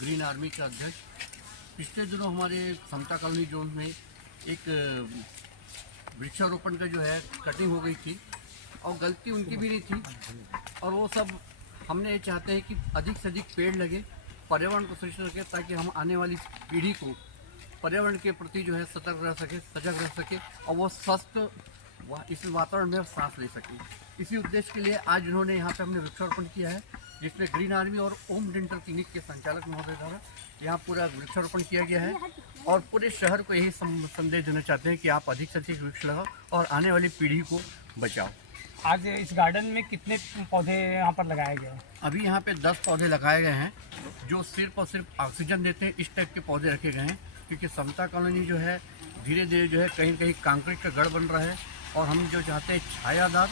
Green army के अध्यक्ष। पिछले दिनों हमारे समता कॉलोनी जोन में एक वृक्षारोपण का जो है कटिंग हो गई थी और गलती उनकी भी नहीं थी, और वो सब हमने ये चाहते हैं कि अधिक से अधिक पेड़ लगे, पर्यावरण को सुरक्षित रखें, ताकि हम आने वाली पीढ़ी को पर्यावरण के प्रति जो है सतर्क रह सके, सजग रह सके और वो स्वस्थ इस वातावरण में सांस ले सके। इसी उद्देश्य के लिए आज उन्होंने यहाँ पे हमने वृक्षारोपण किया है, जिसमें ग्रीन आर्मी और ओम डेंटल क्लिनिक के संचालक महोदय द्वारा यहाँ पूरा वृक्षारोपण किया गया है। और पूरे शहर को यही संदेश देना चाहते हैं कि आप अधिक से अधिक वृक्ष लगाओ और आने वाली पीढ़ी को बचाओ। आज इस गार्डन में कितने पौधे यहाँ पर लगाए गए हैं? अभी यहाँ पे 10 पौधे लगाए गए हैं जो सिर्फ और सिर्फ ऑक्सीजन देते हैं। इस टाइप के पौधे रखे गए हैं क्योंकि समता कॉलोनी जो है धीरे धीरे जो है कहीं कहीं कंक्रीट का गढ़ बन रहा है, और हम जो चाहते हैं छायादार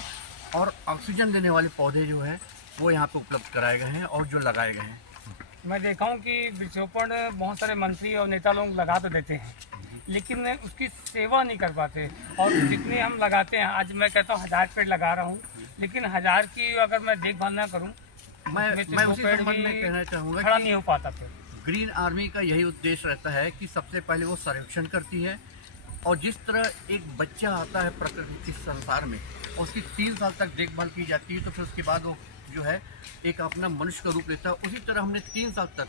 और ऑक्सीजन देने वाले पौधे जो है वो यहाँ पे उपलब्ध कराए गए हैं और जो लगाए गए हैं। मैं देखा हूँ कि वृक्षारोपण बहुत सारे मंत्री और नेता लोग लगा तो देते हैं, लेकिन उसकी सेवा नहीं कर पाते। और जितने हम लगाते हैं, आज मैं कहता हूँ 1000 पेड़ लगा रहा हूँ, लेकिन 1000 की अगर मैं देखभाल ना करूँ, मैं उसी संबंध में कहना चाहूँगा खड़ा नहीं हो पाता। फिर ग्रीन आर्मी का यही उद्देश्य रहता है कि सबसे पहले वो सर्वेक्षण करती है, और जिस तरह एक बच्चा आता है प्रकृति के संसार में, उसकी 3 साल तक देखभाल की जाती है, तो फिर उसके बाद वो जो है एक अपना मनुष्य का रूप लेता है। उसी तरह हमने 3 साल तक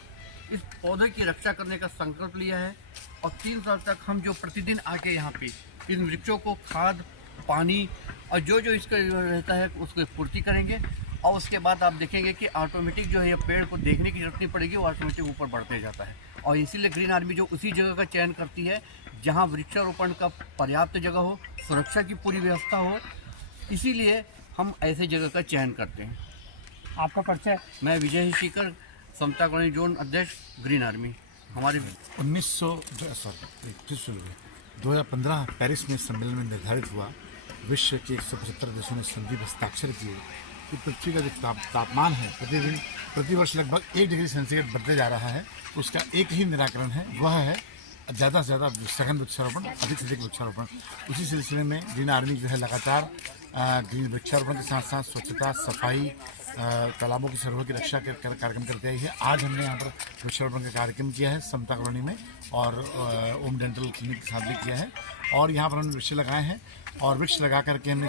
इस पौधे की रक्षा करने का संकल्प लिया है, और 3 साल तक हम जो प्रतिदिन आके यहाँ पे इन वृक्षों को खाद, पानी और जो जो इसका रहता है उसको पूर्ति करेंगे। और उसके बाद आप देखेंगे कि ऑटोमेटिक जो है ये पेड़ को देखने की जरूरत नहीं पड़ेगी, वो ऑटोमेटिक ऊपर बढ़ते जाता है। और इसीलिए ग्रीन आर्मी जो उसी जगह का चयन करती है जहाँ वृक्षारोपण का पर्याप्त जगह हो, सुरक्षा की पूरी व्यवस्था हो, इसीलिए हम ऐसे जगह का चयन करते हैं। आपका परिचय? मैं विजय शिखर, समता कॉलोनी जोन अध्यक्ष, ग्रीन आर्मी। हमारे 2015 पेरिस में सम्मेलन में निर्धारित हुआ, विश्व के 175 देशों ने संधि पर हस्ताक्षर किए कि पृथ्वी का जो तापमान है प्रतिवर्ष लगभग 1 डिग्री सेंटीग्रेड बढ़ते जा रहा है। उसका एक ही निराकरण है, वह है ज़्यादा से ज़्यादा सघन वृक्षारोपण, अधिक से अधिक वृक्षारोपण। उसी सिलसिले में ग्रीन आर्मी जो है लगातार ग्रीन वृक्षारोपण के साथ साथ स्वच्छता, सफाई, तालाबों की सरोवर की रक्षा के कार्यक्रम करते आई है। आज हमने यहाँ पर वृक्षारोपण का कार्यक्रम किया है समता कॉलोनी में, और ओम डेंटल क्लिनिक के साथ भी किया है। और यहाँ पर हमने वृक्ष लगाए हैं, और वृक्ष लगा करके हमने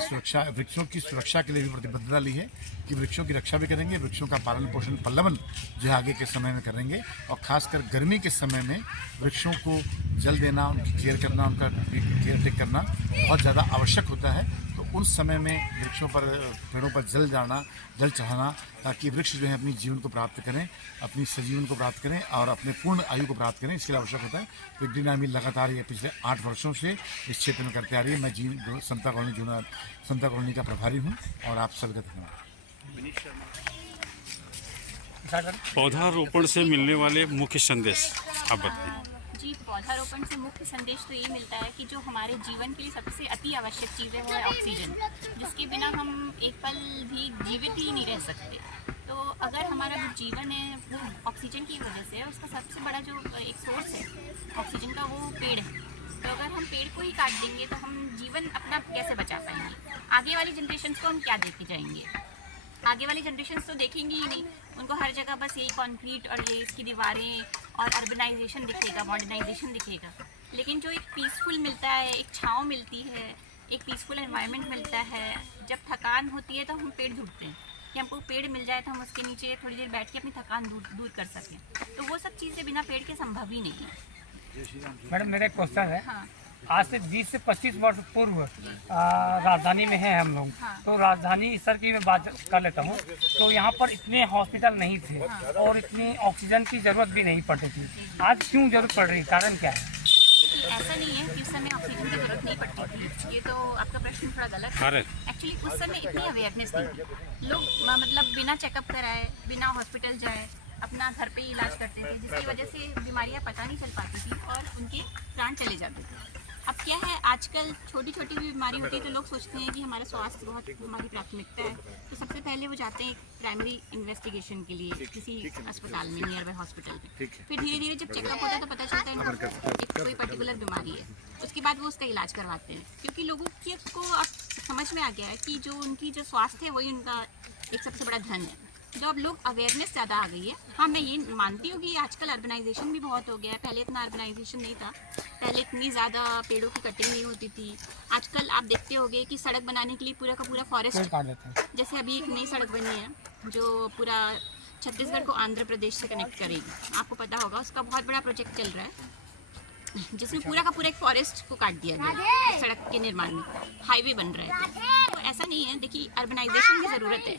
वृक्षों की सुरक्षा के लिए भी प्रतिबद्धता ली है कि वृक्षों की रक्षा भी करेंगे, वृक्षों का पालन पोषण पल्लवन जो है आगे के समय में करेंगे। और खासकर गर्मी के समय में वृक्षों को जल देना, उनकी केयर करना, उनका केयर टेक करना बहुत ज़्यादा आवश्यक होता है। तो उस समय में वृक्षों पर, पेड़ों पर जल चढ़ाना, ताकि वृक्ष जो है अपनी जीवन को प्राप्त करें, अपनी सजीवन को प्राप्त करें और अपने पूर्ण आयु को प्राप्त करें, इसके लिए आवश्यक होता है। तो ग्रीन आर्मी लगातार ये पिछले 8 वर्षों से इस क्षेत्र में करते आ रही है। मैं समता कॉलोनी का प्रभारी हूँ, और आप सबका धन्यवाद। पौधारोपण से मिलने वाले मुख्य संदेश आप बताएं। जी, पौधारोपण से मुख्य संदेश तो ये मिलता है कि जो हमारे जीवन के लिए सबसे अति आवश्यक चीज़ है वो है ऑक्सीजन, जिसके बिना हम एक पल भी जीवित ही नहीं रह सकते। तो अगर हमारा जो जीवन है वो ऑक्सीजन की वजह से है, उसका सबसे बड़ा जो एक सोर्स है ऑक्सीजन का वो पेड़ है। तो अगर हम पेड़ को ही काट देंगे तो हम जीवन अपना कैसे बचा पाएंगे? आगे वाली जनरेशन्स को हम क्या देके जाएंगे? आगे वाली जनरेशन्स तो देखेंगी ही नहीं, उनको हर जगह बस यही कंक्रीट और ये इसकी दीवारें और अर्बनाइजेशन दिखेगा, मॉडर्नाइजेशन दिखेगा। लेकिन जो एक पीसफुल मिलता है, एक छाँव मिलती है, एक पीसफुल एनवायरनमेंट मिलता है, जब थकान होती है तो हम पेड़ ढूंढते हैं कि हमको पेड़ मिल जाए तो हम उसके नीचे थोड़ी देर बैठ के अपनी थकान दूर कर सकें। तो वो सब चीज़ें बिना पेड़ के संभव ही नहीं है। मैडम, मेरा एक क्वेश्चन है। हाँ। आज से 20 से 25 वर्ष पूर्व राजधानी में हैं हम लोग। हाँ। तो राजधानी स्तर की मैं बात कर लेता हूँ, तो यहाँ पर इतने हॉस्पिटल नहीं थे। हाँ। और इतनी ऑक्सीजन की ज़रूरत भी नहीं पड़ती थी। आज क्यों जरूरत पड़ रही, कारण क्या है? ऐसा नहीं है कि उस समय ऑक्सीजन की जरूरत नहीं पड़ती थी, ये तो आपका प्रश्न थोड़ा गलत है। एक्चुअली उस समय इतनी अवेयरनेस नहीं थी, लोग मतलब बिना चेकअप कराए, बिना हॉस्पिटल जाए अपना घर पे ही इलाज करते थे, जिसकी वजह से बीमारियां पता नहीं चल पाती थी और उनके प्राण चले जाते थे। अब क्या है, आजकल छोटी छोटी भी बीमारी होती है तो लोग सोचते हैं कि हमारा स्वास्थ्य बहुत हमारी प्राथमिकता है, तो सबसे पहले वो जाते हैं प्राइमरी इन्वेस्टिगेशन के लिए किसी अस्पताल में, नियर बाय हॉस्पिटल में। फिर धीरे धीरे जब चेकअप होता है तो पता चलता है कि कोई पर्टिकुलर बीमारी है, उसके बाद वो उसका इलाज करवाते हैं। क्योंकि लोगों को अब समझ में आ गया है कि जो उनकी जो स्वास्थ्य है वही उनका एक सबसे बड़ा धन है। जो अब लोग अवेयरनेस ज़्यादा आ गई है। हाँ, मैं ये मानती हूँ कि आजकल अर्बनाइजेशन भी बहुत हो गया है। पहले इतना अर्बनाइजेशन नहीं था, पहले इतनी ज़्यादा पेड़ों की कटिंग नहीं होती थी। आजकल आप देखते होंगे कि सड़क बनाने के लिए पूरा का पूरा पेड़ फॉरेस्ट, काट देते हैं। जैसे अभी एक नई सड़क बनी है जो पूरा छत्तीसगढ़ को आंध्र प्रदेश से कनेक्ट करेगी, आपको पता होगा, उसका बहुत बड़ा प्रोजेक्ट चल रहा है जिसमें पूरा का पूरा एक फॉरेस्ट को काट दिया गया सड़क के निर्माण में, हाईवे बन रहा है। तो ऐसा नहीं है, देखिए अर्बनाइजेशन की ज़रूरत है।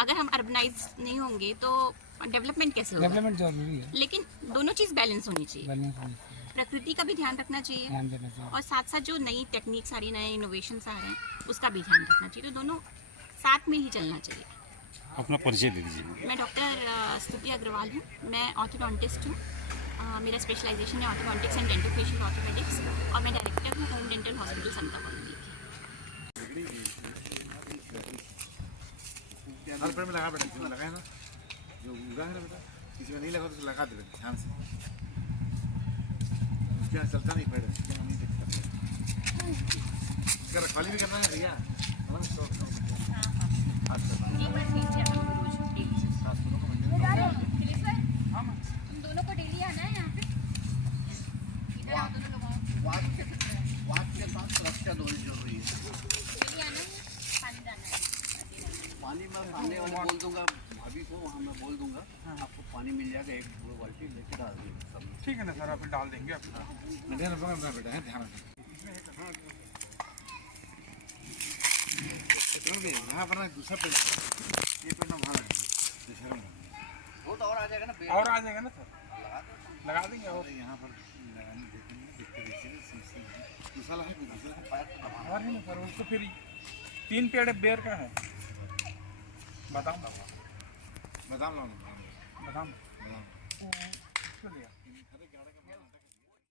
अगर हम अर्बनाइज नहीं होंगे तो डेवलपमेंट कैसे होगा? डेवलपमेंट जरूरी है, लेकिन दोनों चीज़ बैलेंस होनी चाहिए, बैलेंस होना चाहिए, प्रकृति का भी ध्यान रखना चाहिए ध्यान देना चाहिए। और साथ साथ जो नई टेक्निक्स आ रही, नए इनोवेशंस आ रहे हैं, उसका भी ध्यान रखना चाहिए। तो दोनों साथ में ही चलना चाहिए। अपना परिचय दे दीजिए। मैं डॉक्टर स्तुति अग्रवाल हूँ, मैं ऑर्थोडोंटिस्ट हूँ। मेरा स्पेशलाइजेशन है ऑर्थोडोंटिक्स एंड डेंटोफेशियल ऑर्थोपेडिक्स और मैं डायरेक्टर हूँ होम डेंटल हॉस्पिटल समता कॉलोनी की। हर पेड़ में लगा बेटा, जिसमें लगा है ना, जो उगा है ना बेटा, किसी में नहीं लगा तो लगा दे बेटा ध्यान से। उसके यहाँ चलता नहीं पेड़, उसके यहाँ नहीं दिखता। इसका रखवाली भी करना है भैया। तुम दोनों को डेली आना है यहाँ पे? वाद के साथ सुरक्षा दोनों जरूरी है। डेली आना है, पानी डालना है। पानी मैं सामने वाले बोल दूंगा, भाभी को वहाँ मैं बोल दूंगा, आपको पानी मिल जाएगा, एक दो बाल्टी लेके डाल देंगे सब। ठीक है ना सर, आप डाल देंगे अपना। ध्यान रखना बेटा है, ध्यान रखना। यहाँ पर ना दूसरा पेड़, ये पेड़ ना वहाँ लगा, वो तो और आ जाएगा ना पेड़। और आ जाएगा ना सर, लगा देंगे। और यहाँ पर लगाने देखते दूसरा है, दूसरा है। और है ना सर, उसको फिर 3 पेड़ बेर का है। बादाम बादाम लाओ, बादाम बादाम। उसको लिया। हरे गाड़ा का